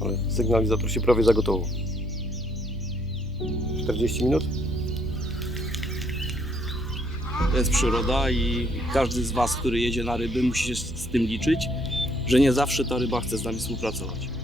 Ale sygnalizator się prawie zagotował. 40 minut? Jest przyroda i każdy z Was, który jedzie na ryby, musi się z tym liczyć, że nie zawsze ta ryba chce z nami współpracować.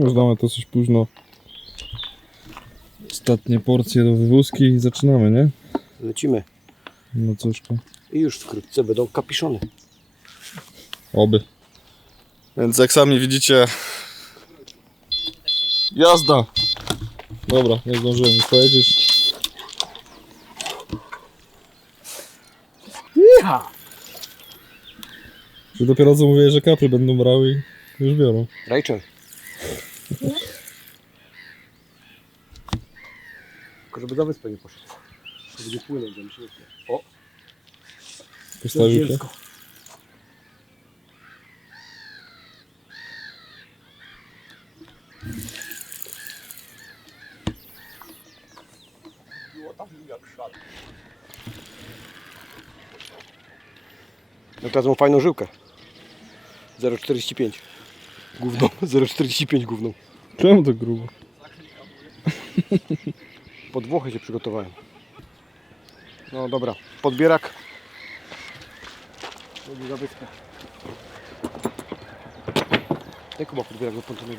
Już damy to coś późno. Ostatnie porcje do wywózki i zaczynamy, nie? Lecimy. No cóż to. I już wkrótce będą kapiszony. Oby. Więc jak sami widzicie... Jazda! Dobra, nie zdążyłem już powiedzieć. Że dopiero co mówię, że kapry będą brały i już biorą. Rachel. Tylko żeby za wyspę nie poszedł. To będzie płynąć za myślę. O, teraz mam fajną żyłkę. 0,45. Gówną. 0,45 gówną. Czemu to grubo? Pod Włochy się przygotowałem. No dobra, podbierak. Robię za wyspę. Jak chyba podbierak do pontonek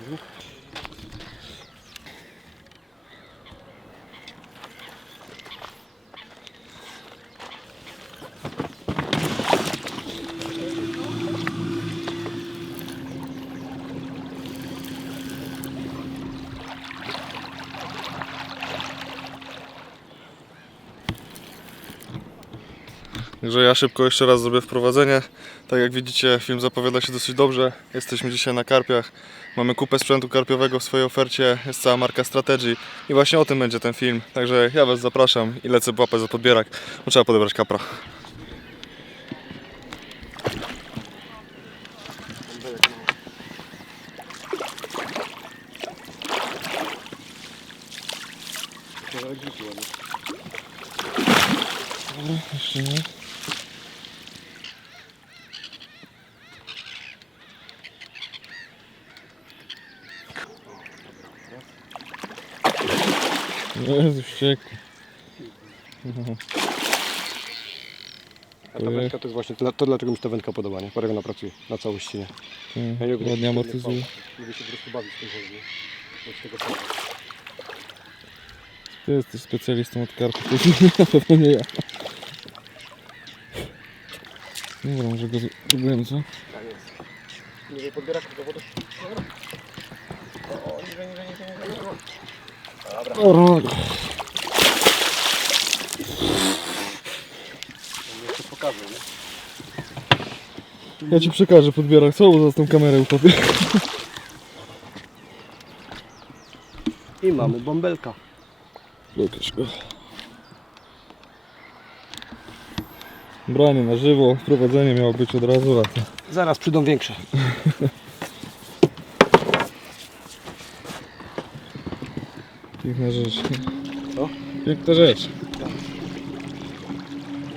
Także ja szybko jeszcze raz zrobię wprowadzenie. Tak jak widzicie, film zapowiada się dosyć dobrze. Jesteśmy dzisiaj na karpiach. Mamy kupę sprzętu karpiowego w swojej ofercie. Jest cała marka Strategy i właśnie o tym będzie ten film. Także ja Was zapraszam i lecę łapać za podbierak, bo trzeba podebrać kapra. Jeszcze nie. Jezu, wściekły. A ta wędka to jest właśnie to, to dlaczego mi się ta wędka podoba, nie? Parę na pracuje na całości, nie? Ja lubię Ładnie takich amortyzuje. Lubię się po prostu bawić tym tego powodu. Ty jesteś specjalistą od karpów, to na pewno nie ja. Dobra, może go spróbujemy, co? Tak jest. Niżej podbierak do wody. O, niżej, niżej, niżej, niżej. Dobra. Dobra. Jeszcze pokażę, nie? Ja ci przekażę podbierak, co? Za tą kamerę utopię. I mamy bąbelka. Pokaż go. Branie na żywo, prowadzenie miało być od razu, a to Zaraz przyjdą większe. piękna rzecz. Co? Piękna rzecz.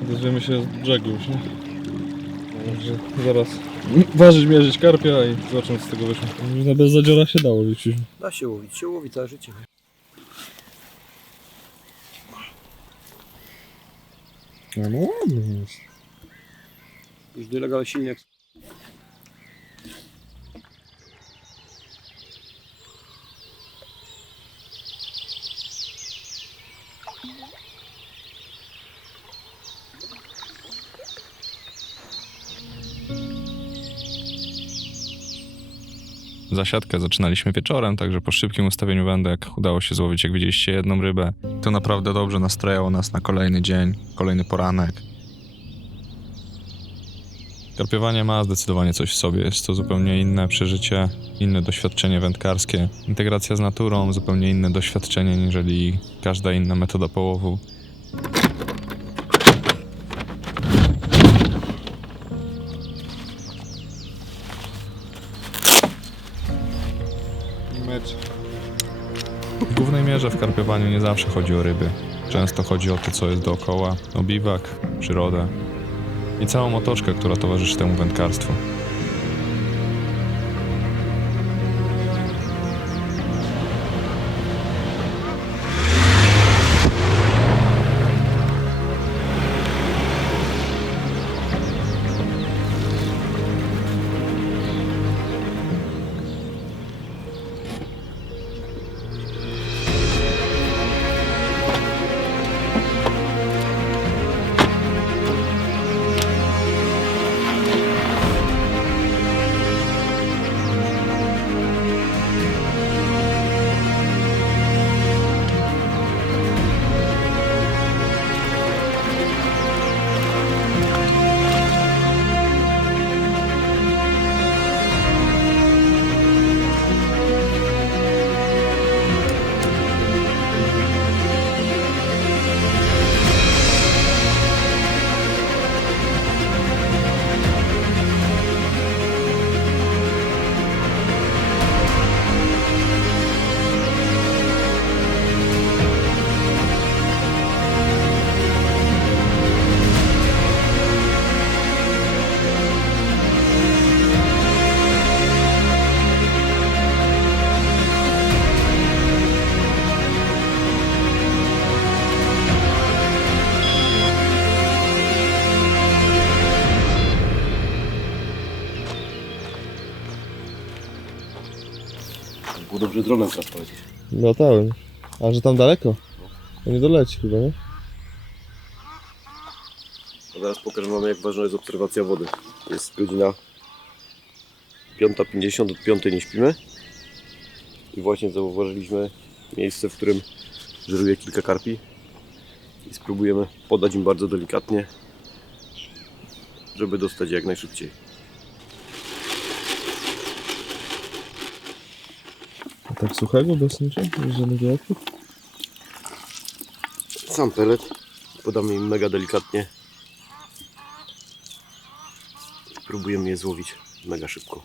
Odezwiemy się z brzegu już, nie? Także zaraz ważyć, mierzyć karpia i zobaczymy co z tego wyszło. Można bez zadziora się dało liczyć. Da się łowić, się łowi całe życie. No, no ładny jest. Już dolega silnie. Zasiadkę zaczynaliśmy wieczorem, także po szybkim ustawieniu wędek udało się złowić, jak widzieliście, jedną rybę. To naprawdę dobrze nastrojało nas na kolejny dzień, kolejny poranek. Karpiowanie ma zdecydowanie coś w sobie. Jest to zupełnie inne przeżycie, inne doświadczenie wędkarskie. Integracja z naturą, zupełnie inne doświadczenie niżeli każda inna metoda połowu. Karpiowaniu nie zawsze chodzi o ryby. Często chodzi o to, co jest dookoła, o biwak, przyrodę i całą otoczkę, która towarzyszy temu wędkarstwu. Dobrze dronem teraz polecieć. Latałem. A że tam daleko? To nie doleci chyba, nie? A zaraz pokażę Wam jak ważna jest obserwacja wody. Jest godzina 5.50, od 5 nie śpimy. I właśnie zauważyliśmy miejsce, w którym żeruje kilka karpi. I spróbujemy podać im bardzo delikatnie, żeby dostać je jak najszybciej. Tak suchego? Bez żadnego jadku? Sam pelet. Podamy im mega delikatnie. Spróbujemy je złowić mega szybko.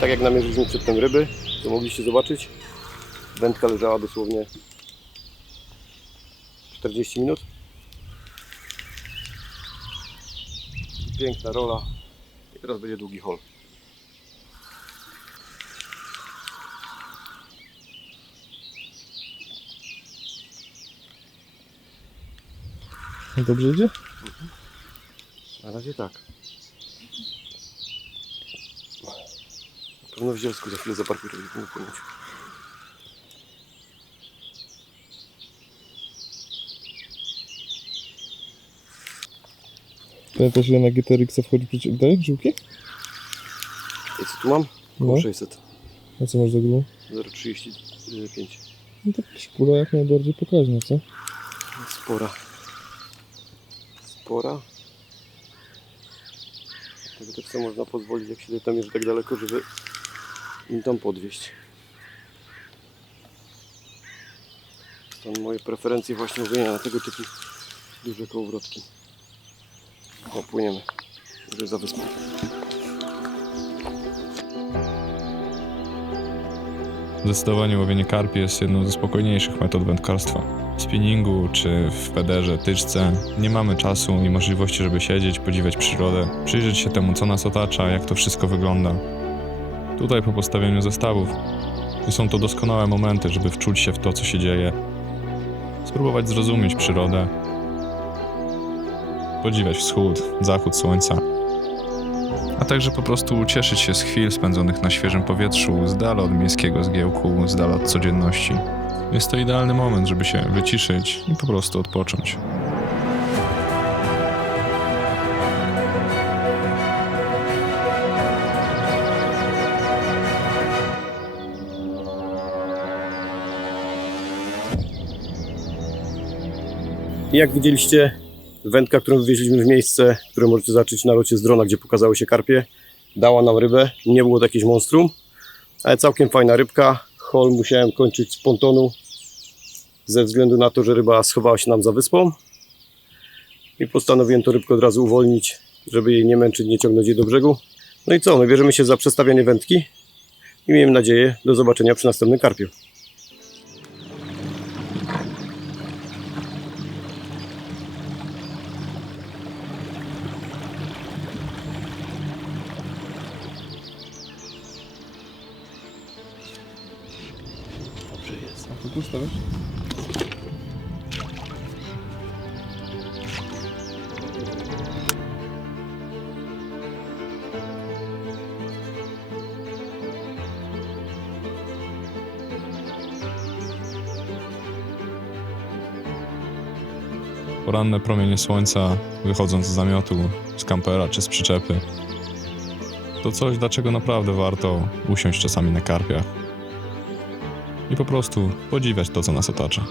Tak jak namierzyliśmy przedtem ryby, to mogliście zobaczyć. Wędka leżała dosłownie 40 minut. Piękna rola. I teraz będzie długi hol. Dobrze idzie? Na razie tak. Na pewno w zielsku za chwilę zaparkuję, żeby nie płynąć. Pamiętasz ile na GTRX wchodzi przeciw... Daj, żółki? I co tu mam? No. Około 600. A co masz za grubą? 0,35. No to szkóra jak najbardziej pokaźna, co? Spora. Spora. Tego też sobie można pozwolić, jak się tam jeżdżę tak daleko, żeby im tam podwieźć. Stąd moje preferencje właśnie łowienia na tego typu duże kołowrotki. O, płyniemy. Już za wyspą. Zdecydowanie łowienie karpi jest jedną ze spokojniejszych metod wędkarstwa. W spinningu czy w pederze, tyczce nie mamy czasu i możliwości, żeby siedzieć, podziwiać przyrodę, przyjrzeć się temu, co nas otacza, jak to wszystko wygląda. Tutaj po postawieniu zestawów są to doskonałe momenty, żeby wczuć się w to, co się dzieje, spróbować zrozumieć przyrodę, podziwiać wschód, zachód słońca, a także po prostu cieszyć się z chwil spędzonych na świeżym powietrzu, z dala od miejskiego zgiełku, z dala od codzienności. Jest to idealny moment, żeby się wyciszyć i po prostu odpocząć. Jak widzieliście, wędka, którą wywieźliśmy w miejsce, które możecie zobaczyć na locie z drona, gdzie pokazały się karpie, dała nam rybę. Nie było to jakieś monstrum, ale całkiem fajna rybka. Hol musiałem kończyć z pontonu ze względu na to, że ryba schowała się nam za wyspą. I postanowiłem to rybkę od razu uwolnić, żeby jej nie męczyć, nie ciągnąć jej do brzegu. No i co, my bierzemy się za przestawianie wędki i miejmy nadzieję do zobaczenia przy następnym karpiu. A tu stawiasz? Poranne promienie słońca, wychodząc z zamiotu, z kampera czy z przyczepy, to coś, dlaczego naprawdę warto usiąść czasami na karpiach i po prostu podziwiać to, co nas otacza.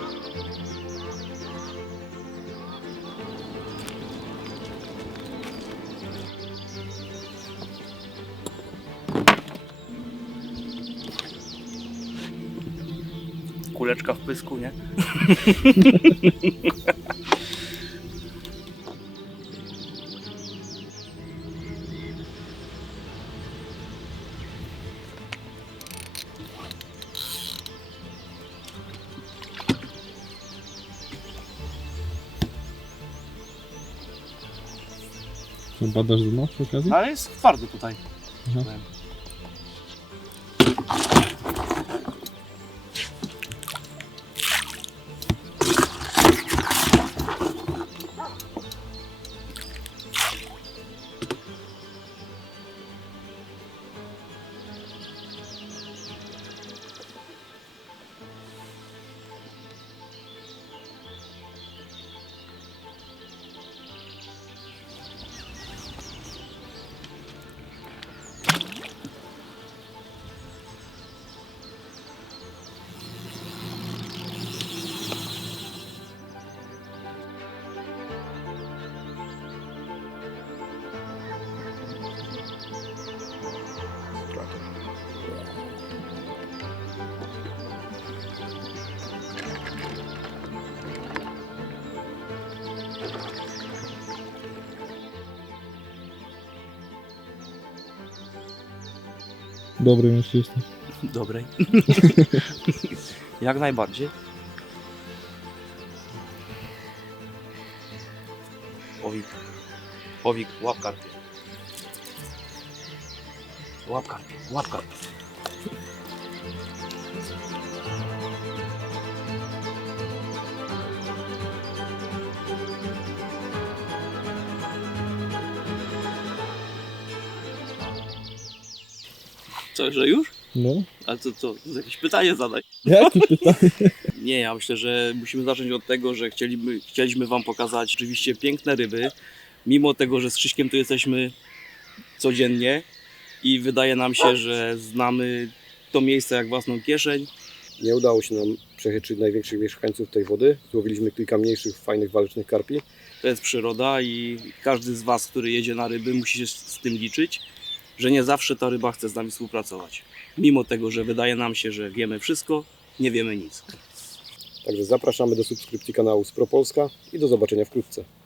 Kuleczka w pysku, nie? Badasz dno przy okazji? Ale jest twardy tutaj. Aha. Powiem. Dobry mężczyzna. Dobrej. Jak najbardziej. Owik. Owik, łap karpie. Łap. Co, że już? No. Ale to co, to jakieś pytanie zadaj. Jakie pytanie? Nie, ja myślę, że musimy zacząć od tego, że chcieliby, chcieliśmy Wam pokazać oczywiście piękne ryby, mimo tego, że z Krzyśkiem tu jesteśmy codziennie i wydaje nam się, że znamy to miejsce jak własną kieszeń. Nie udało się nam przechytrzyć największych mieszkańców tej wody. Złowiliśmy kilka mniejszych, fajnych, walecznych karpi. to jest przyroda i każdy z Was, który jedzie na ryby, musi się z tym liczyć, że nie zawsze ta ryba chce z nami współpracować. Mimo tego, że wydaje nam się, że wiemy wszystko, nie wiemy nic. Także zapraszamy do subskrypcji kanału Spro Polska i do zobaczenia wkrótce.